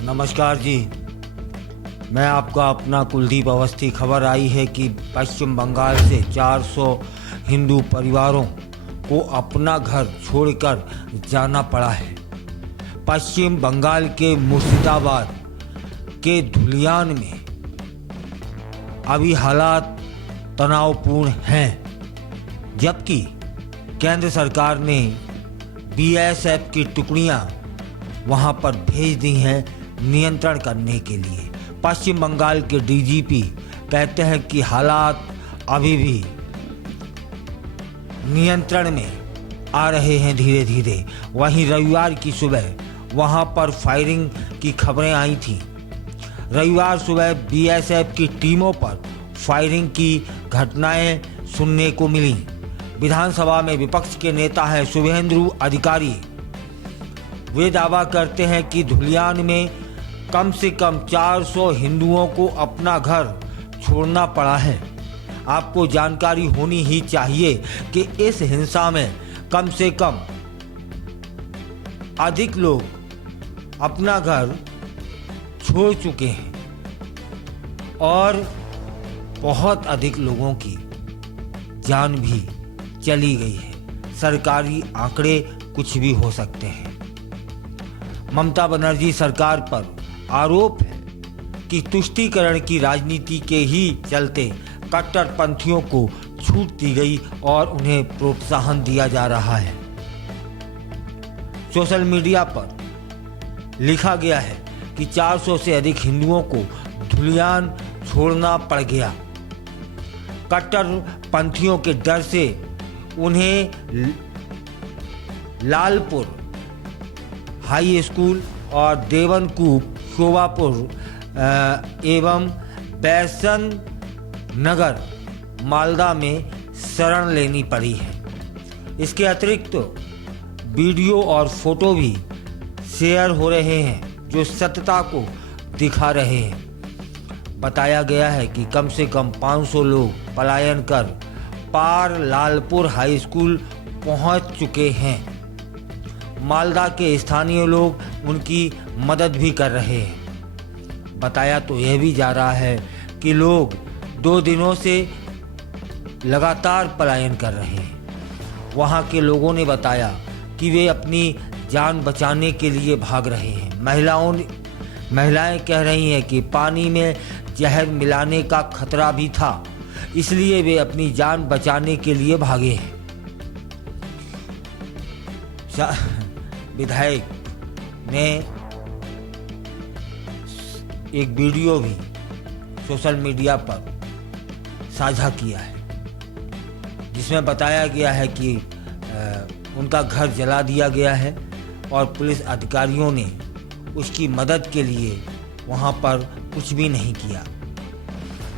नमस्कार जी, मैं आपका अपना कुलदीप अवस्थी। खबर आई है कि पश्चिम बंगाल से 400 हिंदू परिवारों को अपना घर छोड़कर जाना पड़ा है। पश्चिम बंगाल के मुर्शिदाबाद के धुलियान में अभी हालात तनावपूर्ण हैं, जबकि केंद्र सरकार ने बीएसएफ की टुकड़ियां वहां पर भेज दी हैं नियंत्रण करने के लिए। पश्चिम बंगाल के डीजीपी कहते हैं कि हालात अभी भी नियंत्रण में आ रहे हैं धीरे धीरे। वहीं रविवार की सुबह वहां पर फायरिंग की खबरें आई थीं। रविवार सुबह बीएसएफ की टीमों पर फायरिंग की घटनाएं सुनने को मिली। विधानसभा में विपक्ष के नेता हैं शुभेंदु अधिकारी। वे दावा करते हैं कि धुलियान में कम से कम 400 हिंदुओं को अपना घर छोड़ना पड़ा है। आपको जानकारी होनी ही चाहिए कि इस हिंसा में कम से कम अधिक लोग अपना घर छोड़ चुके हैं और बहुत अधिक लोगों की जान भी चली गई है। सरकारी आंकड़े कुछ भी हो सकते हैं। ममता बनर्जी सरकार पर आरोप है कि तुष्टीकरण की राजनीति के ही चलते कट्टरपंथियों को छूट दी गई और उन्हें प्रोत्साहन दिया जा रहा है। सोशल मीडिया पर लिखा गया है कि 400 से अधिक हिंदुओं को धुलियान छोड़ना पड़ गया। कट्टरपंथियों के डर से उन्हें लालपुर हाई स्कूल और देवनकूप शोभापुर एवं बैसन नगर मालदा में शरण लेनी पड़ी है। इसके अतिरिक्त वीडियो और फोटो भी शेयर हो रहे हैं जो सत्यता को दिखा रहे हैं। बताया गया है कि कम से कम 500 लोग पलायन कर पार लालपुर हाई स्कूल पहुंच चुके हैं। मालदा के स्थानीय लोग उनकी मदद भी कर रहे हैं। बताया तो यह भी जा रहा है कि लोग 2 दिनों से लगातार पलायन कर रहे हैं। वहां के लोगों ने बताया कि वे अपनी जान बचाने के लिए भाग रहे हैं। महिलाएं कह रही हैं कि पानी में जहर मिलाने का खतरा भी था, इसलिए वे अपनी जान बचाने के लिए भागे हैं। विधायक ने एक वीडियो भी सोशल मीडिया पर साझा किया है, जिसमें बताया गया है कि उनका घर जला दिया गया है और पुलिस अधिकारियों ने उसकी मदद के लिए वहां पर कुछ भी नहीं किया।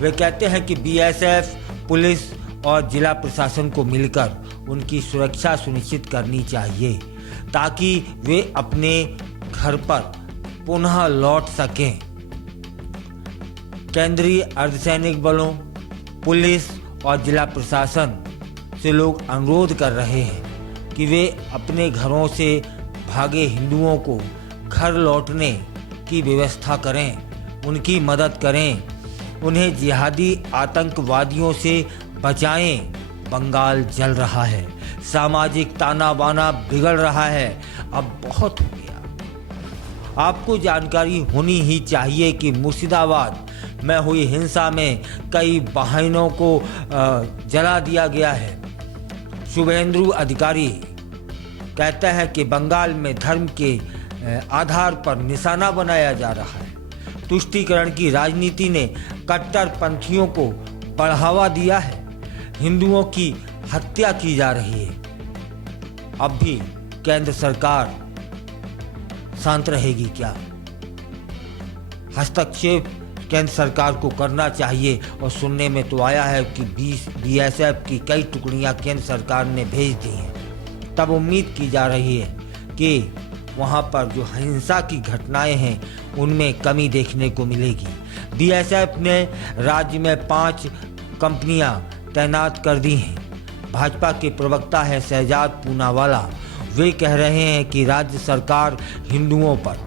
वे कहते हैं कि बीएसएफ, पुलिस और जिला प्रशासन को मिलकर उनकी सुरक्षा सुनिश्चित करनी चाहिए ताकि वे अपने घर पर पुनः लौट सकें। केंद्रीय अर्धसैनिक बलों, पुलिस और जिला प्रशासन से लोग अनुरोध कर रहे हैं कि वे अपने घरों से भागे हिंदुओं को घर लौटने की व्यवस्था करें, उनकी मदद करें, उन्हें जिहादी आतंकवादियों से बचाएं। बंगाल जल रहा है, सामाजिक ताना बाना बिगड़ रहा है, अब बहुत हो गया। आपको जानकारी होनी ही चाहिए कि मुर्शिदाबाद में हुई हिंसा में कई बहनों को जला दिया गया है। शुभेंदु अधिकारी कहता है कि बंगाल में धर्म के आधार पर निशाना बनाया जा रहा है। तुष्टीकरण की राजनीति ने कट्टरपंथियों को बढ़ावा दिया है। हिंदुओं की हत्या की जा रही है। अब भी केंद्र सरकार शांत रहेगी क्या? हस्तक्षेप केंद्र सरकार को करना चाहिए। और सुनने में तो आया है कि बीएसएफ की कई टुकड़ियां केंद्र सरकार ने भेज दी हैं। तब उम्मीद की जा रही है कि वहां पर जो हिंसा की घटनाएं हैं उनमें कमी देखने को मिलेगी। बीएसएफ ने राज्य में 5 कंपनियां तैनात कर दी हैं। भाजपा के प्रवक्ता है शहजाद पूनावाला। वे कह रहे हैं कि राज्य सरकार हिंदुओं पर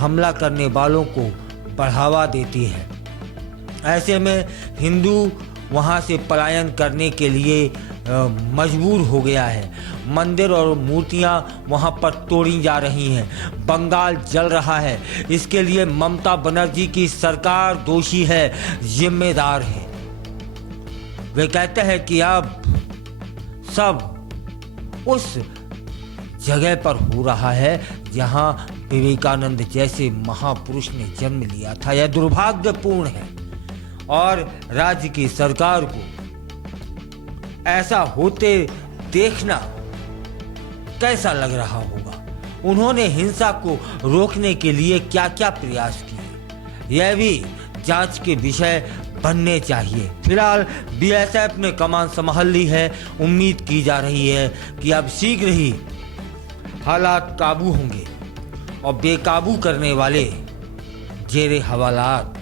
हमला करने वालों को बढ़ावा देती है। ऐसे में हिंदू वहाँ से पलायन करने के लिए मजबूर हो गया है। मंदिर और मूर्तियाँ वहाँ पर तोड़ी जा रही हैं। बंगाल जल रहा है। इसके लिए ममता बनर्जी की सरकार दोषी है, जिम्मेदार है। वे कहते हैं कि अब सब उस जगह पर हो रहा है जहां विवेकानंद जैसे महापुरुष ने जन्म लिया था। यह दुर्भाग्यपूर्ण है और राज्य की सरकार को ऐसा होते देखना कैसा लग रहा होगा। उन्होंने हिंसा को रोकने के लिए क्या क्या प्रयास किए, यह भी जांच के विषय बनने चाहिए। फिलहाल बीएसएफ ने कमान संभाल ली है। उम्मीद की जा रही है कि अब शीघ्र ही हालात काबू होंगे और बेकाबू करने वाले जेरे हवालात